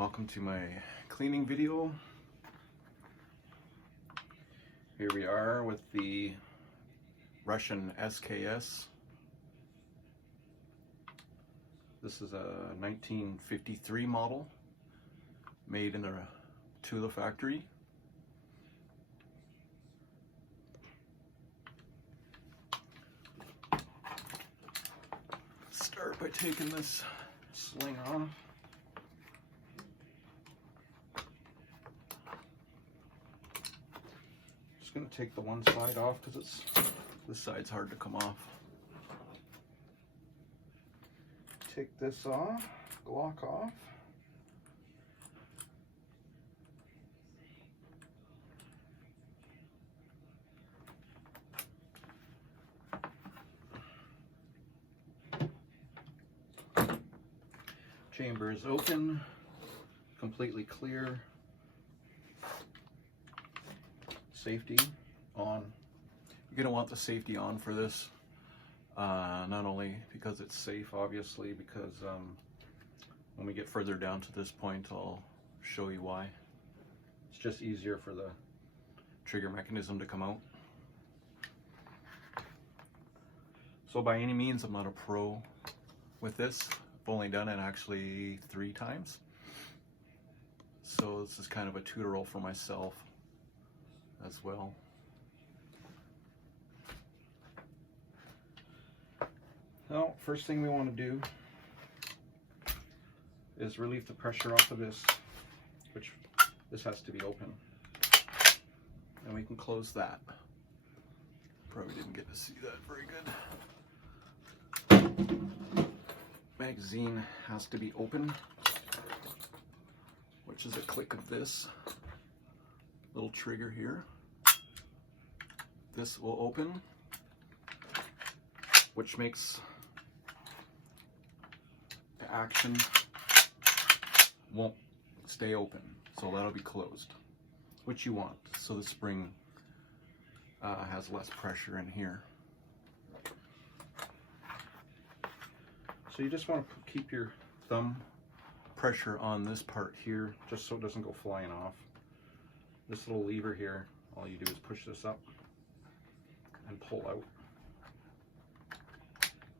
welcome to my cleaning video. Here we are with the Russian SKS. This is a 1953 model made in the Tula factory. Start by taking this sling off. Just going to take the one side off because this side's hard to come off. Take this off, Glock off. Chamber is open, completely clear. Safety on. You're going to want the safety on for this, not only because it's safe, obviously, because when we get further down to this point, I'll show you why. It's just easier for the trigger mechanism to come out. So by any means, I'm not a pro with this. I've only done it actually 3 times. So this is kind of a tutorial for myself as well. Now, first thing we want to do is relieve the pressure off of this, which this has to be open. And we can close that. Probably didn't get to see that very good. Magazine has to be open, which is a click of this little trigger here. This will open, which makes the action won't stay open, so that'll be closed, which you want, so the spring has less pressure in here. So you just want to keep your thumb pressure on this part here, just so it doesn't go flying off. This little lever here, all you do is push this up and pull out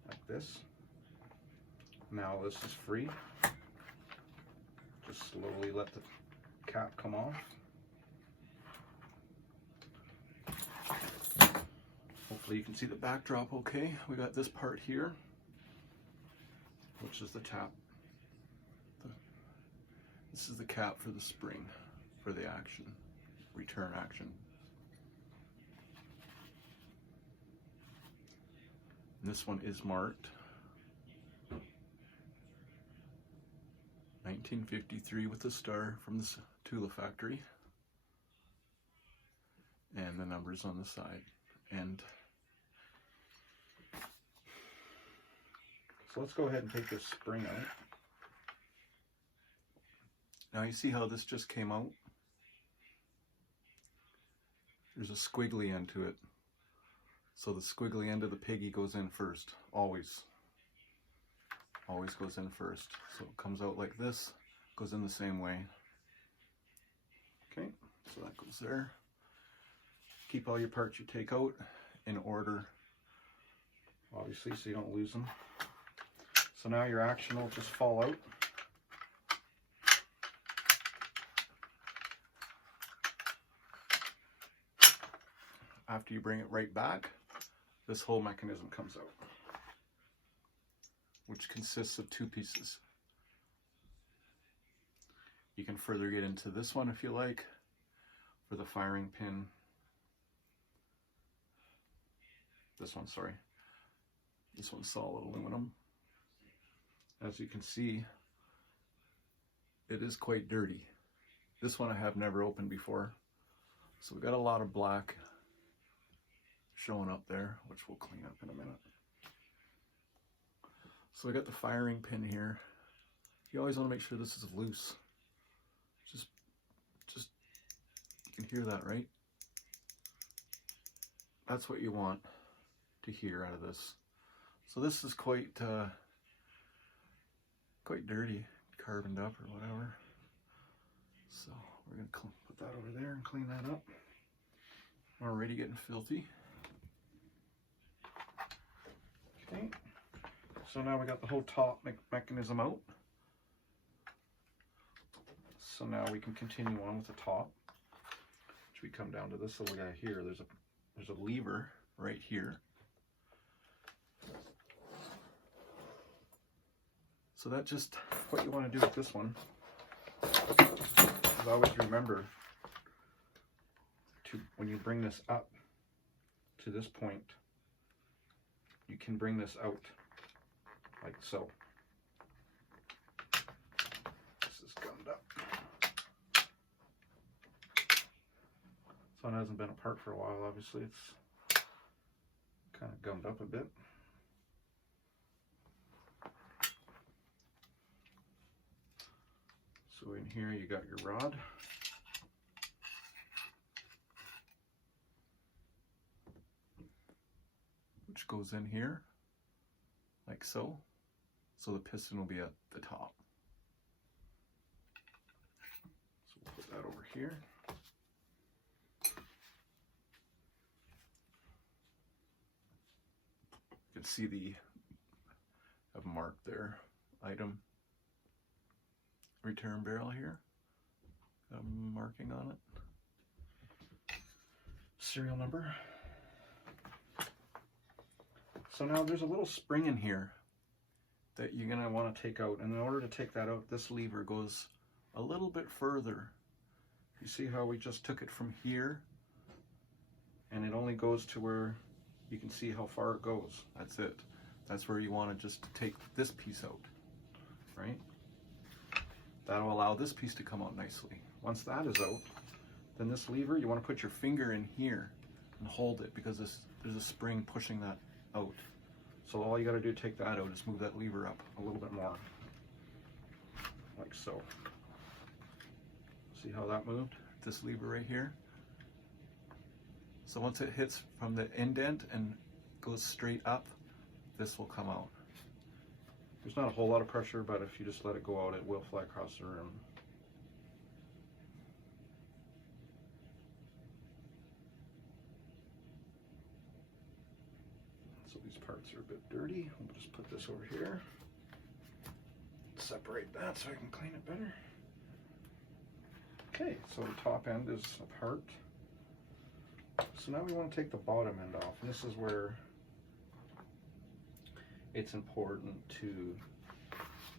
like this. Now this is free. Just slowly let the cap come off. Hopefully you can see the backdrop okay. We got this part here, which is the tap. This is the cap for the spring, for the action, return action. And this one is marked 1953 with a star from the Tula factory, and the numbers on the side. And so let's go ahead and take this spring out. Now you see how this just came out? There's a squiggly end to it. So the squiggly end of the piggy goes in first, always. Always goes in first. So it comes out like this, goes in the same way. Okay, so that goes there. Keep all your parts you take out in order, obviously, so you don't lose them. So now your action will just fall out. After you bring it right back, this whole mechanism comes out, which consists of 2 pieces. You can further get into this one if you like, for the firing pin. This one, sorry. This one's solid aluminum. As you can see, it is quite dirty. This one I have never opened before. So we got a lot of black showing up there, which we'll clean up in a minute. So I got the firing pin here. You always want to make sure this is loose. Just you can hear that, right? That's what you want to hear out of this. So this is quite dirty, carboned up or whatever. So we're going to put that over there and clean that up. Already getting filthy. Okay, so now we got the whole top mechanism out. So now we can continue on with the top. Which we come down to this little guy here. There's a lever right here. So that's just what you want to do with this one. Is always remember to, when you bring this up to this point, you can bring this out like so. This is gummed up. This one hasn't been apart for a while, obviously. It's kind of gummed up a bit. So in here you got your rod. Which goes in here, like so. So the piston will be at the top. So we'll put that over here. You can see the, I've marked there, item. Return barrel here. Got a marking on it. Serial number. So now there's a little spring in here that you're going to want to take out. And in order to take that out, this lever goes a little bit further. You see how we just took it from here? And it only goes to where you can see how far it goes. That's it. That's where you want to just take this piece out, right? That'll allow this piece to come out nicely. Once that is out, then this lever, you want to put your finger in here and hold it because there's a spring pushing that out. So all you got to do to take that out is move that lever up a little bit more, like so. See how that moved? This lever right here. So once it hits from the indent and goes straight up, this will come out. There's not a whole lot of pressure, but if you just let it go out, it will fly across the room. So these parts are a bit dirty. We'll just put this over here. Separate that so I can clean it better. Okay, so the top end is apart. So now we want to take the bottom end off, and this is where it's important to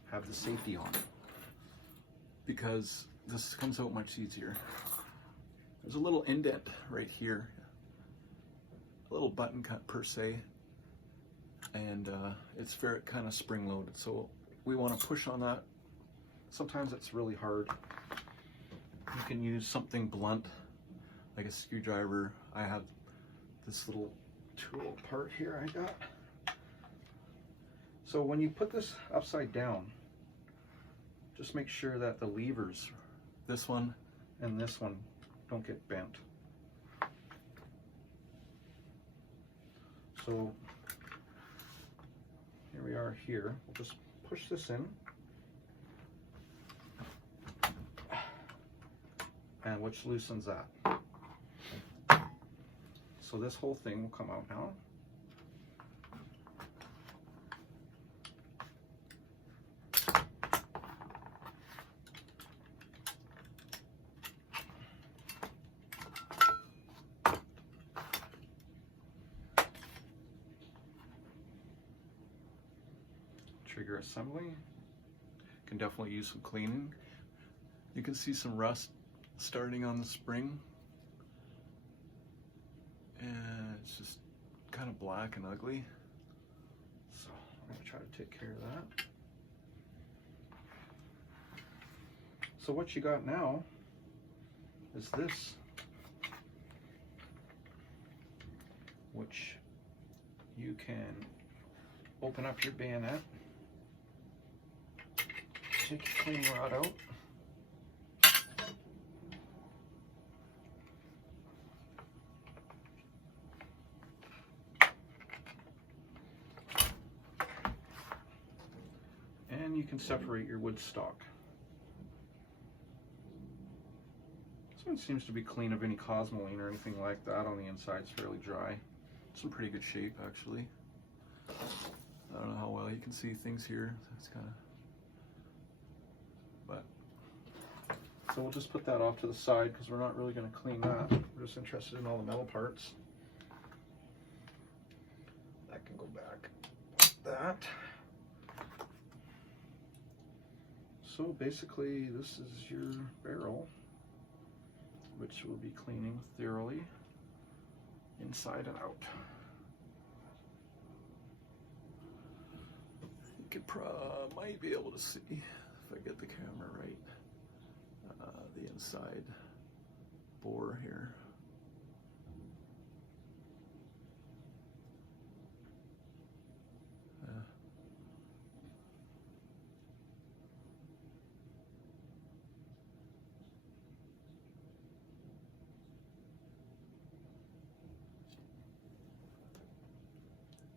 have the safety on, because this comes out much easier. There's a little indent right here, a little button cut per se, and it's very kind of spring loaded, so we want to push on that. Sometimes it's really hard. You can use something blunt like a screwdriver. I have this little tool part here I got. So when you put this upside down, just make sure that the levers, this one and this one, don't get bent. So here we are here. We'll just push this in. And which loosens that. So this whole thing will come out now. Trigger assembly. Can definitely use some cleaning. You can see some rust starting on the spring, and it's just kind of black and ugly, so I'm going to try to take care of that. So what you got now is this, which you can open up your bayonet, take your cleaning rod out, and you can separate your wood stock. This one seems to be clean of any cosmoline or anything like that. On the inside, it's fairly dry. It's in pretty good shape, actually. I don't know how well you can see things here. It's kind of, but so we'll just put that off to the side because we're not really going to clean that. We're just interested in all the metal parts. That can go back like that. So basically, this is your barrel, which we'll be cleaning thoroughly inside and out. You could might be able to see, if I get the camera right, the inside bore here.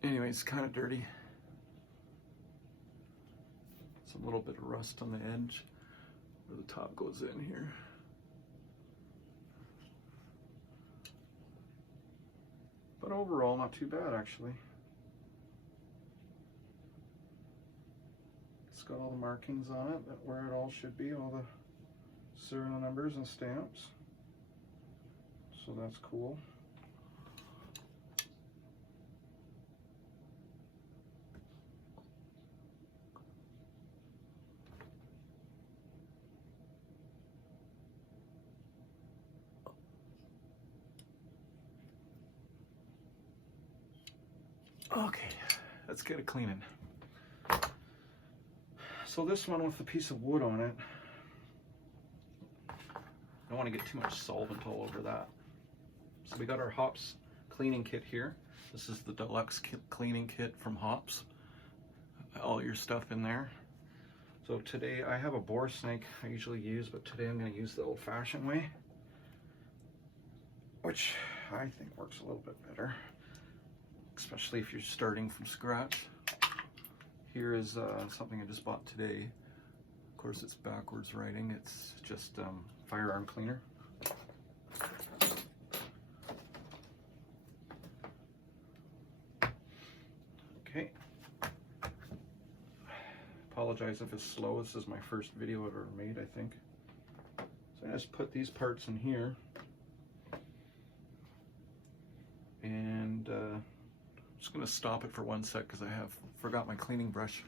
Anyway, it's kind of dirty. Some little bit of rust on the edge where the top goes in here. But overall, not too bad actually. It's got all the markings on it, where it all should be, all the serial numbers and stamps. So that's cool. Okay, let's get it cleaning. So this one with a piece of wood on it, I don't want to get too much solvent all over that. So we got our hops cleaning kit here. This is the deluxe cleaning kit from Hops. All your stuff in there. So today I have a bore snake I usually use, but today I'm going to use the old-fashioned way, which I think works a little bit better, especially if you're starting from scratch. Here is something I just bought today. Of course, it's backwards writing. It's just firearm cleaner. Okay. Apologize if it's slow. This is my first video I've ever made, I think. So I just put these parts in here. And I'm just going to stop it for 1 sec because I forgot my cleaning brush.